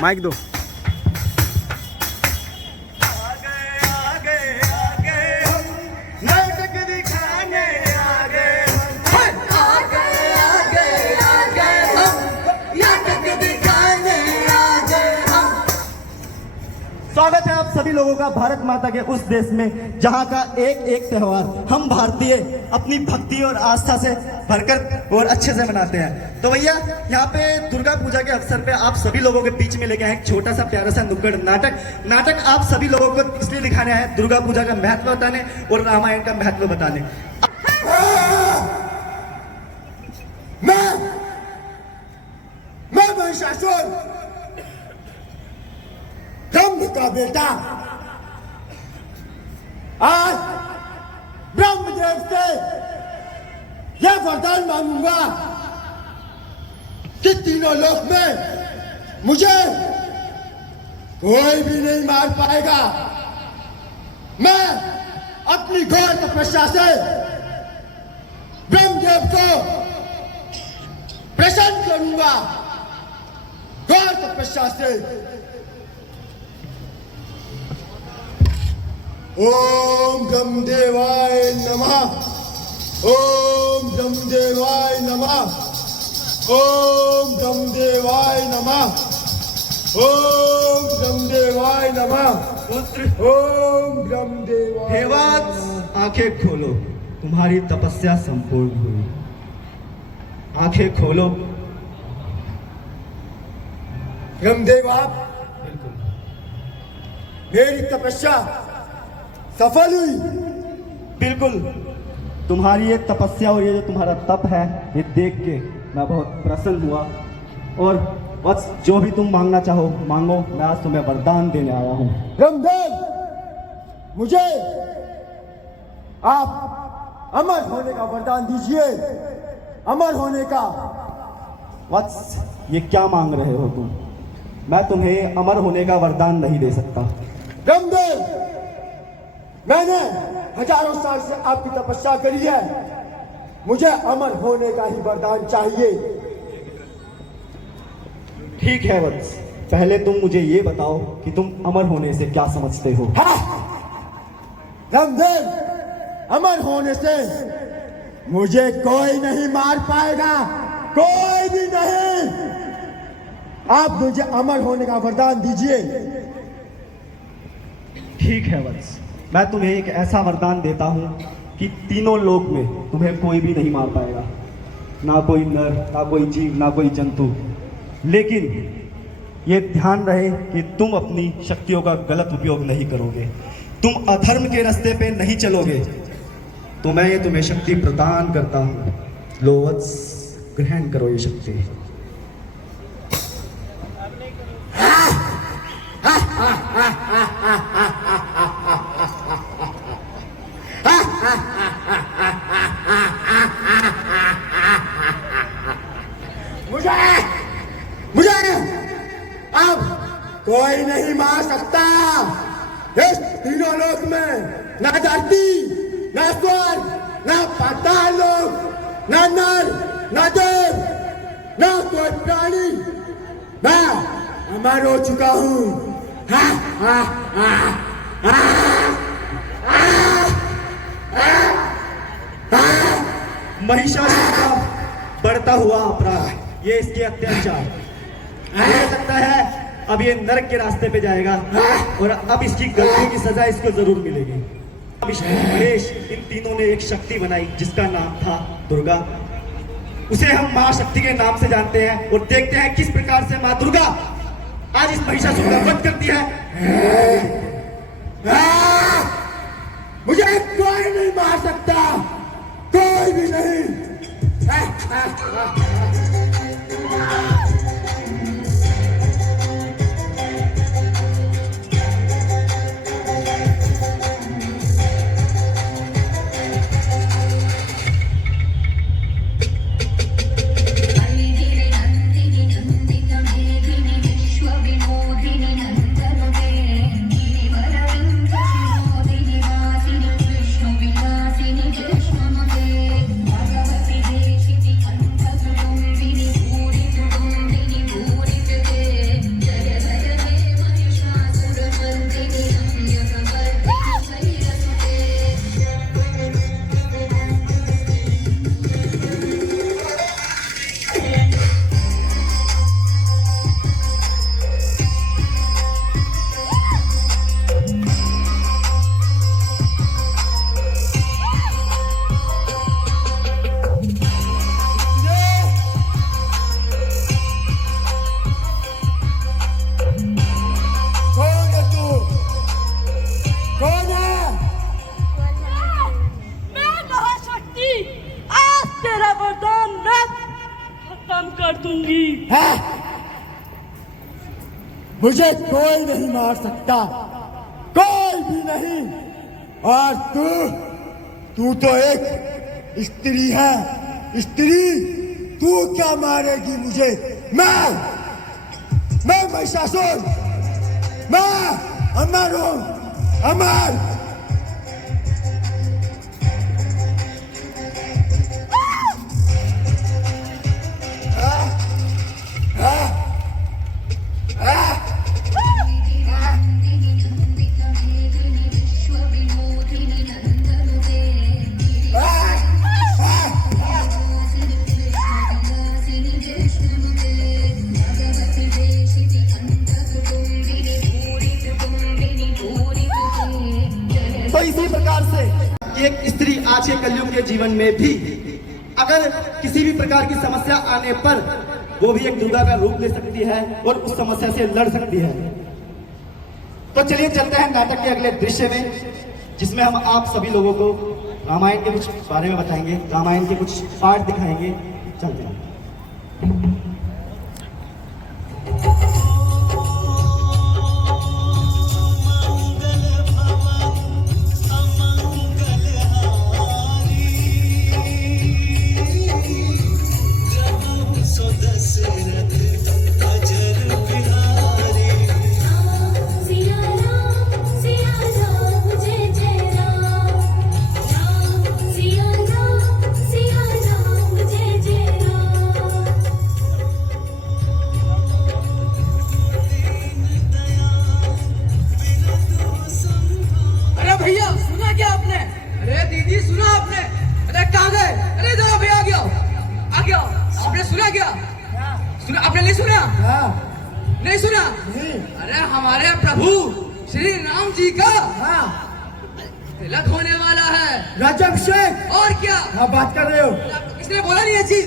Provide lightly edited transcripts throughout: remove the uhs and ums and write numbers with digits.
Mic दो। स्वागत है आप सभी लोगों का भारत माता के उस देश में जहां का एक एक त्योहार हम भारतीय अपनी भक्ति और आस्था से भरकर और अच्छे से मनाते हैं। तो भैया यहाँ पे दुर्गा पूजा के अवसर पे आप सभी लोगों के बीच में लेके आए एक छोटा सा प्यारा सा नुक्कड़ नाटक आप सभी लोगों को इसलिए दिखाने हैं, दुर्गा पूजा का महत्व बताने और रामायण का महत्व बताने। मैं महिषासुर ब्रह्म का बेटा आज ब्रह्मदेव से यह वरदान मांगूंगा कि तीनों लोक में मुझे कोई भी नहीं मार पाएगा। मैं अपनी घोर तपस्या से ब्रह्मदेव को प्रसन्न करूंगा। घोर तपस्या से ओम ब्रह्मदेवाय नमः, ओम ब्रह्मदेवाय नमः, ओम ब्रह्मदेवाय नमः, ओम ब्रह्मदेवाय नमः, ओम ब्रह्मदेवाय। हे वत्स, आंखें खोलो, तुम्हारी तपस्या संपूर्ण हुई। आंखें खोलो। ब्रह्मदेव आप मेरी तपस्या सफल हुई। बिल्कुल, तुम्हारी ये तपस्या और ये जो तुम्हारा तप है ये देख के मैं बहुत प्रसन्न हुआ। और बस जो भी तुम मांगना चाहो मांगो, मैं आज तुम्हें वरदान देने आया हूँ। ब्रह्मदेव मुझे आप अमर होने का वरदान दीजिए। अमर होने का। वत्स, ये क्या मांग रहे हो तुम? मैं तुम्हें अमर होने का वरदान नहीं दे सकता। ब्रह्मदेव, मैंने हजारों साल से आपकी तपस्या करी है, मुझे अमर होने का ही वरदान चाहिए। ठीक है वत्स, पहले तुम मुझे ये बताओ कि तुम अमर होने से क्या समझते हो? हाँ, ब्रह्मदेव, अमर होने से मुझे कोई नहीं मार पाएगा, कोई भी नहीं। आप मुझे अमर होने का वरदान दीजिए। ठीक है वत्स, मैं तुम्हें एक ऐसा वरदान देता हूँ कि तीनों लोक में तुम्हें कोई भी नहीं मार पाएगा, ना कोई नर, ना कोई जीव, ना कोई जंतु। लेकिन ये ध्यान रहे कि तुम अपनी शक्तियों का गलत उपयोग नहीं करोगे, तुम अधर्म के रास्ते पे नहीं चलोगे। तो मैं ये तुम्हें शक्ति प्रदान करता हूँ। लो वत्स, ग्रहण करो ये शक्ति। मुझे अब कोई नहीं मार सकता। इस तीनों लोक में ना धरती, ना स्वर्ग, ना पाताल लोक, ना नर, ना देव, ना कोई प्राणी। मैं अमर हो चुका हूँ। महिषासुर का बढ़ता हुआ अपराध, ये इसके अत्याचार, मुझे लगता है अब ये नरक के रास्ते पे जाएगा और अब इसकी गलतियों की सजा इसको जरूर मिलेगी। अब गणेश, इन तीनों ने एक शक्ति बनाई जिसका नाम था दुर्गा। उसे हम महाशक्ति के नाम से जानते हैं और देखते हैं किस प्रकार से माँ दुर्गा आज इस महिषासुर का वध करती है। मुझे कोई नहीं मार सकता, कोई भी नहीं। मुझे कोई नहीं मार सकता, कोई भी नहीं। और तू तो एक स्त्री है, स्त्री। तू क्या मारेगी मुझे? मैं महिषासुर, मैं अमर हूं, अमर। तो इसी प्रकार से एक स्त्री आज के कलयुग के जीवन में भी अगर किसी भी प्रकार की समस्या आने पर वो भी एक दुर्गा का रूप ले सकती है और उस समस्या से लड़ सकती है। तो चलिए चलते हैं नाटक के अगले दृश्य में, जिसमें हम आप सभी लोगों को रामायण के कुछ बारे में बताएंगे, रामायण के कुछ पाठ दिखाएंगे। चलते हैं। आपने नहीं सुना? नहीं सुना? नहीं। अरे हमारे प्रभु श्री राम जी का तिलक होने वाला है, राज्याभिषेक। और क्या? आप बात कर रहे हो? किसने बोला नहीं ये चीज?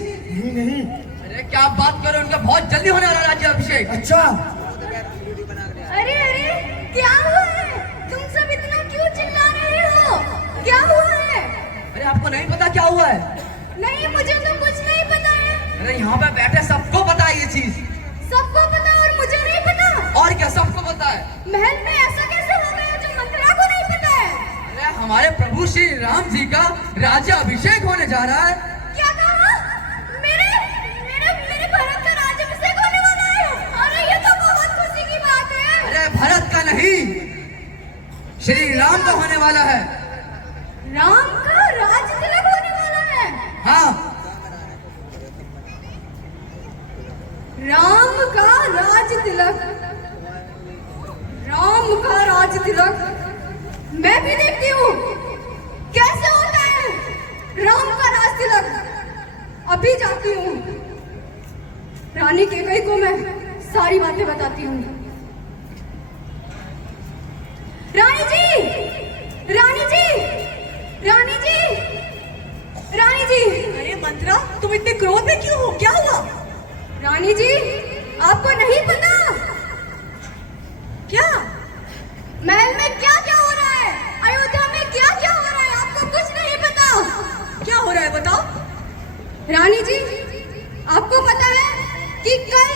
नहीं। अरे क्या बात करो, उनका बहुत जल्दी होने वाला राज्याभिषेक। अच्छा। अरे क्या हुआ है? तुम सब इतना क्यों चिल्ला रहे हो? क्या हुआ है? अरे आपको नहीं पता क्या हुआ है? नहीं, मुझे तो कुछ नहीं पता है। अरे यहाँ पे बैठे सबको पता है ये चीज। सबको पता और मुझे नहीं पता? और क्या सबको पता है? महल में ऐसा कैसे हो गया जो मंत्रा को नहीं पता है? अरे हमारे प्रभु श्री राम जी का राज्याभिषेक होने जा रहा है। क्या कहा? मेरे मेरे मेरे भरत का राज्याभिषेक होने वाला है। अरे ये तो बहुत खुशी की बात है। अरे भरत का नहीं, श्री राम का होने वाला है। राम का राज तिलक होने वाला है। हाँ, राम का राज तिलक, राम का राज तिलक। मैं भी देखती हूँ कैसे होता है राम का राज तिलक। अभी जाती हूँ, रानी कैकेयी को मैं सारी बातें बताती हूँ। रानी जी, रानी जी, रानी जी, रानी जी। अरे मंत्रा, तुम इतने क्रोध में क्यों हो? क्या हुआ? रानी जी, आपको नहीं पता क्या? महल में क्या क्या हो रहा है? अयोध्या में क्या क्या हो रहा है? आपको कुछ नहीं पता? क्या हो रहा है बताओ? रानी जी, आपको पता है कि कल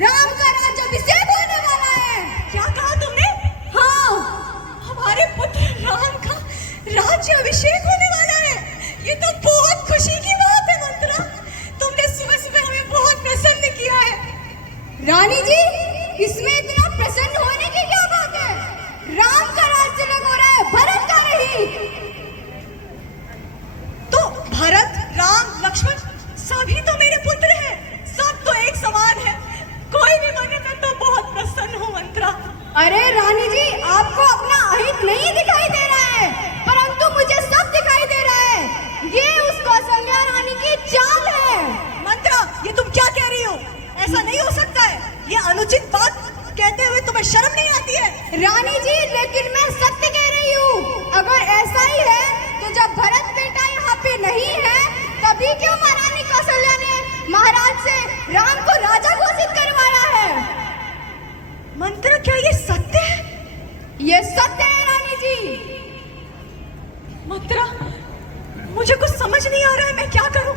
राम का राज्याभिषेक होने वाला है। क्या कहा तुमने? हाँ, हमारे पुत्र राम का राज्याभिषेक होने वाला है। ये तो बहुत खुशी की बात है मंत्रा। तुमने सुबह सुबह हमें बहुत प्रसन्न किया है। रानी जी, इसमें इतना प्रसन्न होने की क्या बात है? राम का राज तिलक हो रहा है, भरत का नहीं। तो भरत, राम, लक्ष्मण सभी तो मेरे पुत्र हैं। सब तो एक समान है। कोई भी बने, मैं तो बहुत प्रसन्न हूँ मंत्रा। अरे रानी जी, आपको अपना अहित नहीं दिखाई दे रहा है, परंतु मुझे सब दिखाई दे रहा है। ये उस कौशल्या रानी की चाल है। मंत्रा, ये तुम क्या कह रही हो? ऐसा नहीं हो सकता है। ये अनुचित बात कहते हुए तुम्हें शर्म नहीं आती है? रानी जी, लेकिन मैं सत्य कह रही हूँ। अगर ऐसा ही है तो जब भरत बेटा यहाँ पे नहीं है, तभी क्यों महारानी कौशल्या ने महाराज से राम को राजा घोषित करवाया है? मंत्रा, क्या ये सत्य है? ये सत्य है रानी जी। मंत्रा, मुझे कुछ समझ नहीं आ रहा है, मैं क्या करूं?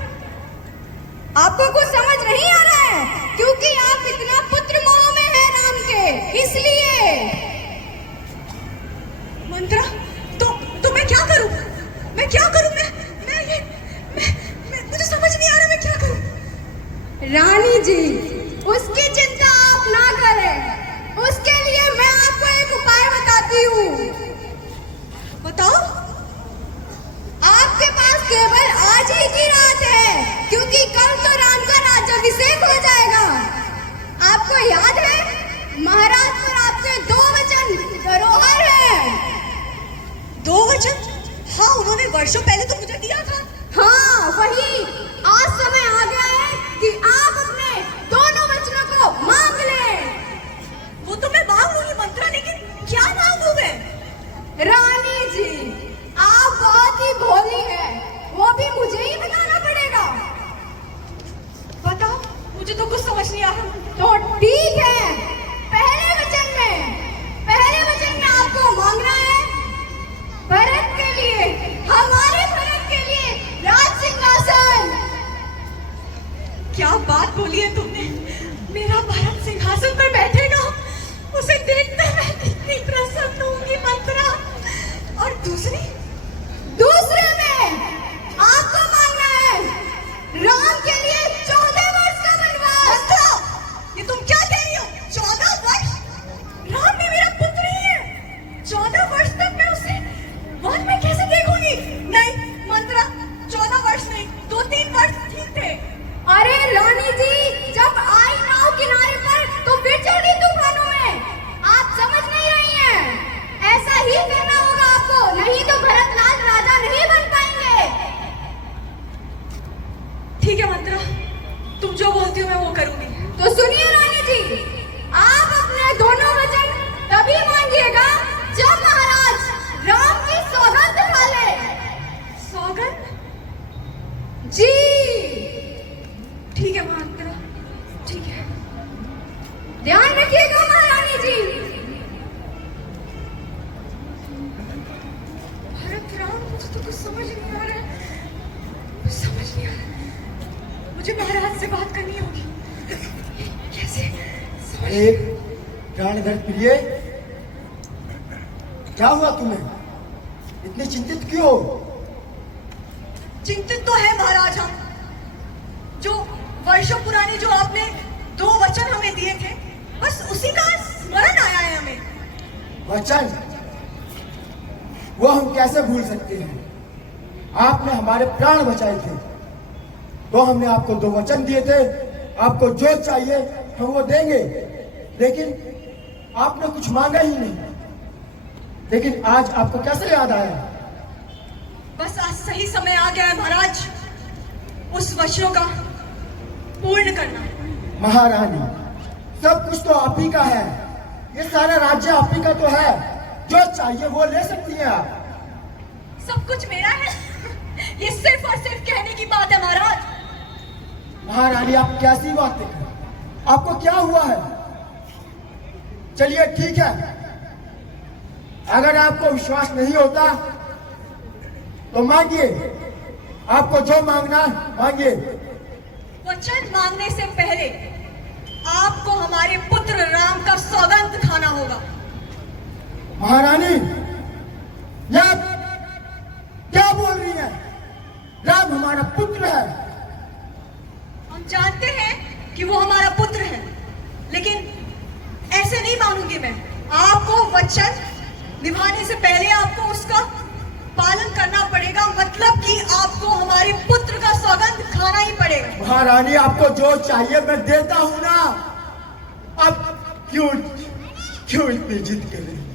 आपको कुछ समझ नहीं आ रहा है क्योंकि आप इतना पुत्र मोह में हैं राम के। चाहती हूँ। बताओ। आपके पास केवल आज ही की रात है, क्योंकि कल तो राम का राज्याभिषेक हो जाएगा। आपको याद है, महाराज पर आपके 2 वचन धरोहर है। 2 वचन? हाँ, उन्होंने वर्षों पहले तो मुझे दिया था। हाँ वही, आज समय आ गया है कि आप अपने दोनों वचनों को मांग लें। वो तो मैं मांग लूंगी मंत्रा, लेकिन क्या मांगू मैं? रानी जी, आप बहुत ही भोली है, वो भी मुझे ही बताना पड़ेगा। बताओ, मुझे तो कुछ समझ नहीं आ रहा। तो ठीक है, पहले वचन में आपको मांगना है भरत के लिए, हमारे भरत के लिए राज सिंहासन। क्या बात बोली है तुमने? मेरा भरत सिंहासन पर बैठेगा, उसे देखते मैं कितनी प्रसन्न होंगी मंत्रा। और दूसरे में आपको मांगना है राम के लिए 14 वर्ष का वनवास। मंत्रा, ये तुम क्या कह रही हो? 14 वर्ष? राम भी मेरा पुत्र ही है। 14 वर्ष तक मैं उसे वन में कैसे देखूंगी? नहीं मंत्रा, 14 वर्ष नहीं, 2-3 वर्ष ठीक थे। अरे रानी जी, जब आई नाव किनारे पर तो फिर चल गई तूफानों में। आप समझ नहीं रही हैं। ऐसा ही करना होगा आपको, नहीं तो भरतलाल राजा नहीं बन पाएंगे। ठीक है मंत्रा, तुम जो बोलती हो मैं वो करूंगी। तो सुनिए रानी जी, आप अपने दोनों वचन तभी मांगिएगा जब महाराज राम की सौगंध खा ले। सौगंध? जी ठीक है मंत्रा, ठीक है। ध्यान रखिएगा महारानी जी। भरत राम, मुझे तो कुछ समझ नहीं आ रहा है, कुछ समझ नहीं आ रहा। मुझे महाराज से बात करनी होगी। कैसे? समझ एक प्राणधर प्रिय, क्या हुआ तुम्हें? इतनी चिंतित क्यों हो? चिंतित तो है महाराज हम, जो वर्षों पुराने जो आपने 2 वचन हमें दिए थे, बस उसी का स्मरण आया है हमें। वचन वो हम कैसे भूल सकते हैं? आपने हमारे प्राण बचाए थे, तो हमने आपको 2 वचन दिए थे, आपको जो चाहिए हम वो देंगे, लेकिन आपने कुछ मांगा ही नहीं। लेकिन आज आपको कैसे याद आया? बस आज सही समय आ गया है महाराज, उस वचनों का पूर्ण करना। महारानी, सब कुछ तो आप ही का है, ये सारा राज्य आप ही का तो है, जो चाहिए वो ले सकती हैं आप। सब कुछ मेरा है, ये सिर्फ और सिर्फ कहने की बात है महाराज। महारानी, आप कैसी बातें कर, आपको क्या हुआ है? चलिए ठीक है, अगर आपको विश्वास नहीं होता तो मांगिए, आपको जो मांगना मांगिए। वचन मांगने से पहले आपको हमारे पुत्र राम का सौगंध खाना होगा। महारानी, ये आप क्या बोल रही हैं? राम हमारा पुत्र है। हम जानते हैं कि वो हमारा पुत्र है, लेकिन ऐसे नहीं मानूंगी मैं। आपको वचन निभाने से पहले आपको उसका पालन करना पड़ेगा, मतलब कि आपको हमारे पुत्र का सौगंध खाना ही पड़ेगा। महारानी, आपको जो चाहिए मैं देता हूं ना, आप क्यों इतनी जिद कर रही हैं?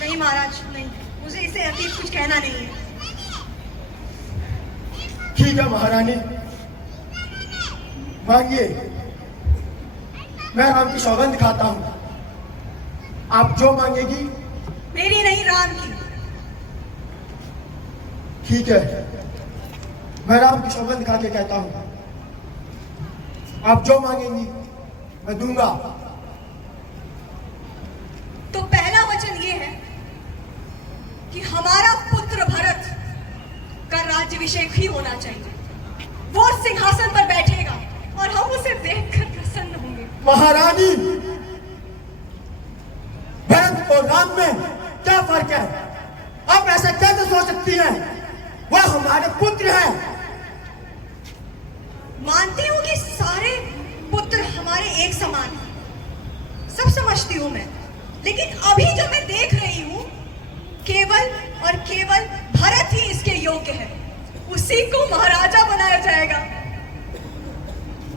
नहीं महाराज, नहीं, मुझे इसे अतीत कुछ कहना नहीं है। ठीक है महारानी, मांगिए, मैं राम की सौगंध खाता हूं। आप जो मांगेगी। मेरी नहीं, राम की। ठीक है, मैं राम की सौगंध खा के कहता हूं, आप जो मांगेंगी मैं दूंगा। तो पहला वचन ये है कि हमारा पुत्र भरत का राज्याभिषेक ही होना चाहिए, वो सिंहासन पर बैठेगा और हम उसे देखकर प्रसन्न होंगे। महारानी, भरत और राम में क्या फर्क है? आप ऐसा कैसे सोच सकती हैं? वह हमारे पुत्र हैं। मानती हूं कि सारे पुत्र हमारे एक समान हैं, सब समझती हूं मैं, लेकिन अभी जो मैं देख रही हूं केवल और केवल भरत ही इसके योग्य है। उसी को महाराजा बनाया जाएगा।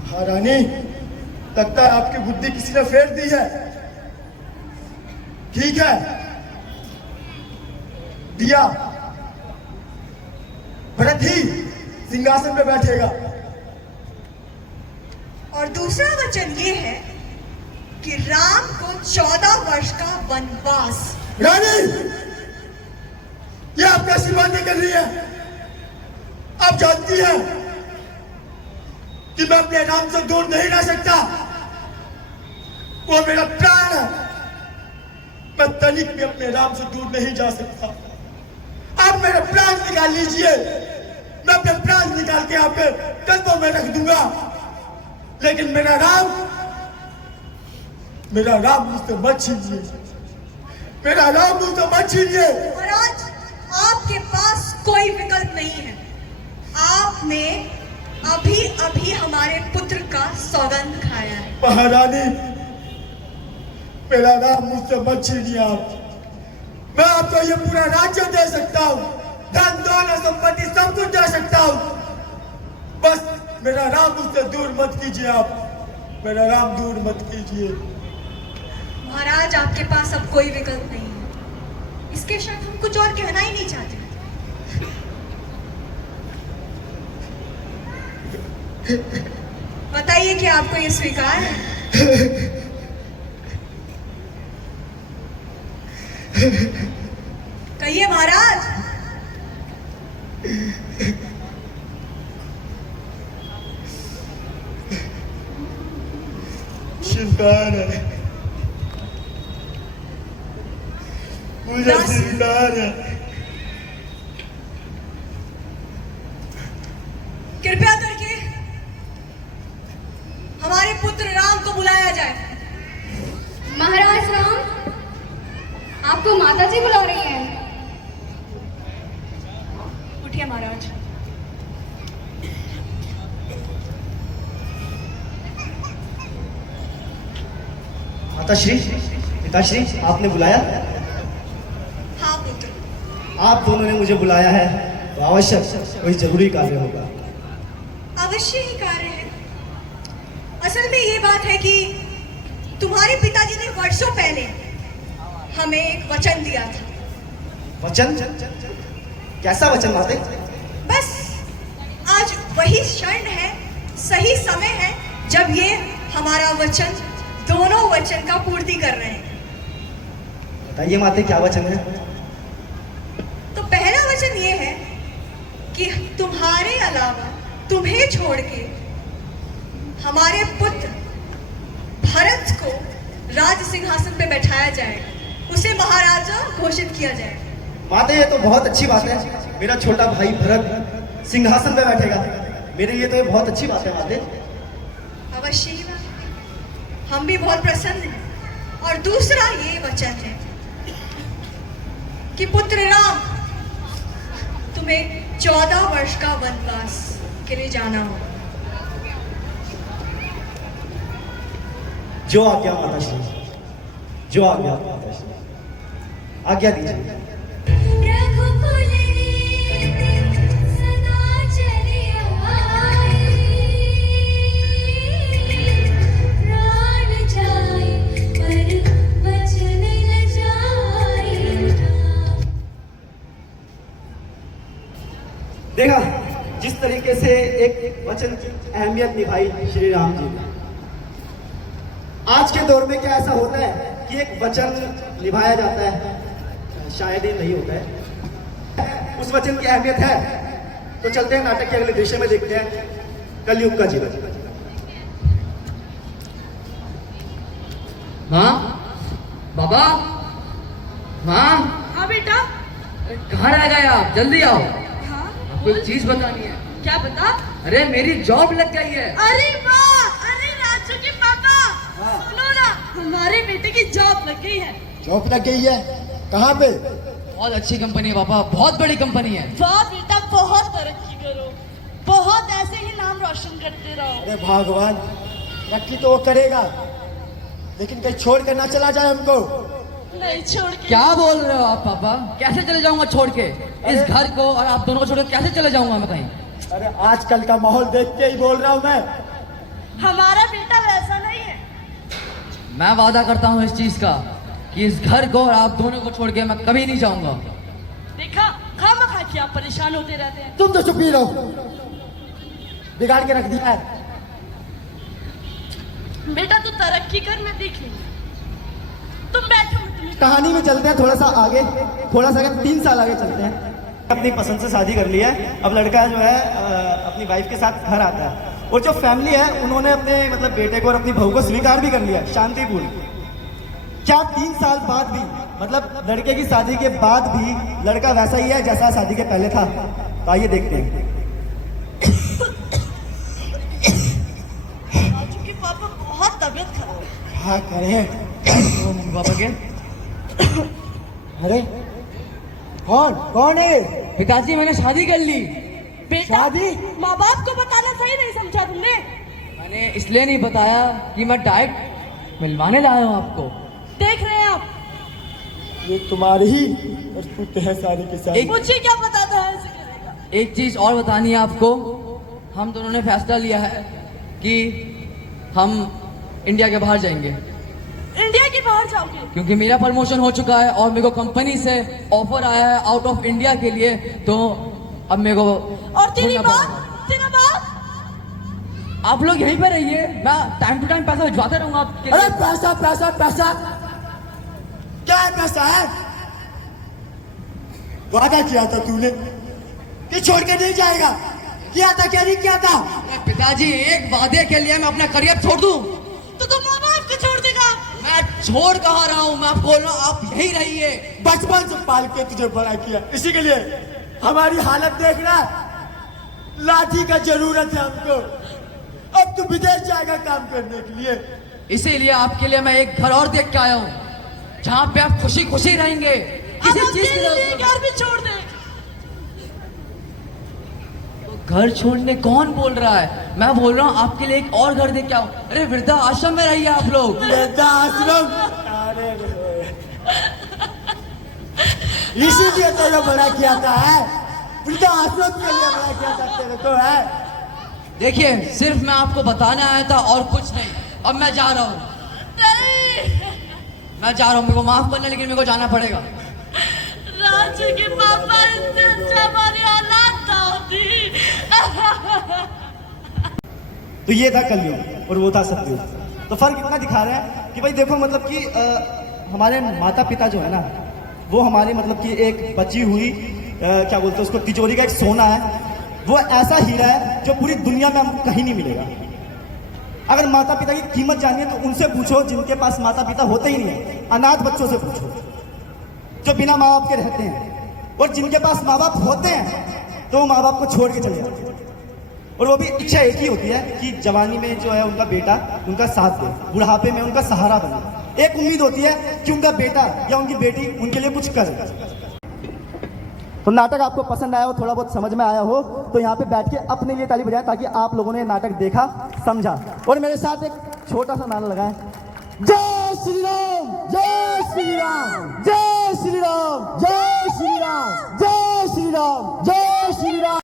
महारानी, लगता है आपकी बुद्धि किसी ने फेर दी है। ठीक है, दिया, भरत ही सिंहासन पे बैठेगा। और दूसरा वचन ये है कि राम को 14 वर्ष का वनवास। रानी, ये आप कैसी बातें कर रही है? आप जानती हैं कि मैं अपने राम से दूर नहीं रह सकता। वो मेरा प्राण है। मैं तनिक भी अपने राम से दूर नहीं जा सकता। आप मेरे प्राण निकाल लीजिए, मैं अपने प्राण निकाल के आपके कदमों में रख दूंगा, लेकिन मेरा राम मुझसे मत छीनिए। मेरा राम मुझसे मत छीनिए। महाराज, आपके पास कोई विकल्प नहीं है। आपने अभी अभी हमारे पुत्र का सौगंध खाया है। महारानी, मेरा राम मुझसे मत छीनिए आप। मैं आपको ये पूरा राज्य दे सकता हूँ, धन दौलत संपत्ति सब कुछ दे सकता हूँ, बस मेरा राम मुझसे दूर मत कीजिए आप। मेरा राम दूर मत कीजिए। महाराज, आपके पास अब कोई विकल्प नहीं है। इसके साथ हम कुछ और कहना ही नहीं चाहते। बताइए कि आपको ये स्वीकार है? कहिए महाराज। स्वीकार है, मुझे स्वीकार है। कृपया करके हमारे पुत्र राम को बुलाया जाए। महाराज राम, आपको माता जी बुला रही हैं। उठिए महाराज। माताश्री, पिताश्री, आपने बुलाया? हाँ पुत्र। आप दोनों ने मुझे बुलाया है तो आवश्यक कोई जरूरी कार्य होगा। अवश्य ही कार्य है। असल में ये बात है कि तुम्हारे पिताजी ने वर्षों पहले हमें एक वचन दिया था। वचन? कैसा वचन माते? बस आज वही क्षण है, सही समय है जब ये हमारा वचन, दोनों वचन का पूर्ति कर रहे हैं। बताइए माते, क्या वचन है? तो पहला वचन ये है कि तुम्हारे अलावा, तुम्हें छोड़ के हमारे पुत्र भरत को राज सिंहासन पे बैठाया जाएगा, उसे महाराजा घोषित किया जाएगा। माते, ये तो बहुत अच्छी बात है। मेरा छोटा भाई भरत सिंहासन पे बैठेगा, मेरे लिए तो ये बहुत अच्छी बात है माते। अवश्य ही बात है। हम भी बहुत प्रसन्न हैं। और दूसरा ये वचन है कि पुत्र राम, तुम्हें 14 वर्ष का वनवास के लिए जाना होगा। जो आज्ञा माताश्री, जो आज्ञा माताश्री, आज्ञा दीजिए। देखा जिस तरीके से एक वचन की अहमियत निभाई श्री राम जी ने। आज के दौर में क्या ऐसा होता है कि एक वचन निभाया जाता है? शायद ही नहीं होता है। उस वचन की अहमियत है। तो चलते हैं नाटक के अगले दृश्य में, देखते हैं कलयुग का जीवन। माँ, बाबा, माँ। हाँ बेटा। कहाँ रह गए आप? जल्दी आओ, हाँ आपको एक चीज बतानी है। क्या बता? अरे मेरी जॉब लग गई है। अरे वाह! अरे राजू के पापा, सुनो ना, हमारे बेटे की जॉब लग गई है। जॉब लग गई है? कहाँ पे? बहुत अच्छी कंपनी है पापा, बहुत बड़ी कंपनी है। वाह बेटा, बहुत तरक्की करो, बहुत ऐसे ही नाम रोशन करते रहो। अरे भगवान, तरक्की तो वो करेगा, लेकिन कहीं छोड़ कर ना चला जाए हमको। नहीं छोड़ के। क्या बोल रहे हो आप पापा? कैसे चले जाऊंगा छोड़ के इस घर को, और आप दोनों को छोड़ के कैसे चले जाऊंगा मैं कहीं? अरे आजकल का माहौल देख के ही बोल रहा हूँ मैं। हमारा बेटा वैसा नहीं है। मैं वादा करता हूँ इस चीज का कि इस घर को और आप दोनों को छोड़ के मैं कभी नहीं जाऊंगा। देखा, खामखा के आप परेशान होते रहते हैं। तुम तो चुप ही रहो, बिगाड़ के रख दिया है। बेटा तू तरक्की कर, मैं देख लूंगी। तुम बैठो, मैं तुम्हें कहानी में चलते हैं थोड़ा सा आगे, थोड़ा सा 3 साल आगे चलते हैं। अपनी पसंद से शादी कर ली है। अब लड़का जो है अपनी वाइफ के साथ घर आता है, और जो फैमिली है उन्होंने अपने मतलब बेटे को और अपनी बहू को स्वीकार भी कर लिया शांतिपूर्ण। क्या 3 साल बाद भी, मतलब लड़के की शादी के बाद भी लड़का वैसा ही है जैसा शादी के पहले था? तो आइए देखते हैं। राजू के पापा बहुत तबीयत खराब है। हाँ करें। मम्मी पापा के अरे कौन है? पिताजी मैंने शादी कर ली। बेटा, शादी? माँ बाप को बताना सही नहीं समझा तुमने। मैंने इसलिए नहीं बताया कि मैं डायरेक्ट मिलवाने लाया हूँ आपको। देख रहे हैं आप, ये तुम्हारी ही करतूत है सारी की सारी। मुझे क्या पता था ऐसे करेगा। एक चीज और बतानी है आपको, हम दोनों ने फैसला लिया है कि हम इंडिया के बाहर जाएंगे, इंडिया के बाहर जाओगे? क्योंकि मेरा प्रमोशन हो चुका है और मेरे को कंपनी से ऑफर आया है आउट ऑफ इंडिया के लिए। तो अब मेरे को और तेरी छोड़ना बात, पड़ेगा। तेरा बाप? आप लोग यहीं पे रहिए, मैं टाइम टू टाइम पैसा भिजवाते रहूंगा आपके अरे लिए। पैसा पैसा पैसा क्या है? पैसा है? वादा किया था तूने कि छोड़ के नहीं जाएगा, किया था क्या नहीं किया था? अरे पिताजी, एक वादे के लिए मैं अपना करियर छोड़ दूं? तो तुम माँ बाप को छोड़ देगा? मैं छोड़ कहाँ रहा हूँ, मैं आपको बोल रहा हूँ आप यहीं रहिए। बचपन से पाल के तुझे बड़ा किया, इसी के लिए हमारी हालत देखना, लाठी का जरूरत है हमको। अब तू विदेश जाएगा काम करने के लिए। इसीलिए आपके लिए मैं एक घर और देख के आया हूँ जहाँ पे आप खुशी खुशी रहेंगे, किसी अब चीज की अकेले जरूरत लिए घर भी छोड़ दे। नहीं। घर छोड़ने कौन बोल रहा है? मैं बोल रहा हूँ आपके लिए एक और घर देख के आओ। अरे वृद्धा आश्रम में रहिए आप लोग। वृद्धाश्रम? अरे इसीलिए तेरे बड़ा किया था है, वृद्धाश्रम के लिए बड़ा किया था तेरे को है। देखिए, सिर्फ मैं आपको बताने आया था और कुछ नहीं। अब मैं जा रहा हूँ, मैं जा रहा हूँ। मेरे को माफ करना, लेकिन मेरे को जाना पड़ेगा। राजू के पापा इतने अच्छा हमारी हालात ना होती। तो ये था कलयुग और वो था सतयुग। तो फर्क इतना दिखा रहे हैं कि भाई देखो, मतलब कि हमारे माता पिता जो है ना, वो हमारे मतलब कि एक बची हुई क्या बोलते हैं उसको, तिजोरी का एक सोना है। वो ऐसा हीरा है जो पूरी दुनिया में हमको कहीं नहीं मिलेगा। अगर माता पिता की कीमत जाननी है तो उनसे पूछो जिनके पास माता पिता होते ही नहीं है। अनाथ बच्चों से पूछो जो बिना माँ बाप के रहते हैं, और जिनके पास माँ बाप होते हैं तो वो माँ बाप को छोड़ के चले जाते हैं। और वो भी इच्छा एक ही होती है कि जवानी में जो है उनका बेटा उनका साथ दे, बुढ़ापे में उनका सहारा बने। एक उम्मीद होती है कि उनका बेटा या उनकी बेटी उनके लिए कुछ करे। तो नाटक आपको पसंद आया हो, थोड़ा बहुत समझ में आया हो, तो यहाँ पे बैठ के अपने लिए ताली बजाएं ताकि आप लोगों ने नाटक देखा, समझा। और मेरे साथ एक छोटा सा नारा लगाएं। जय श्री राम, जय श्री राम, जय श्री राम, जय श्री राम, जय श्री राम, जय श्री राम।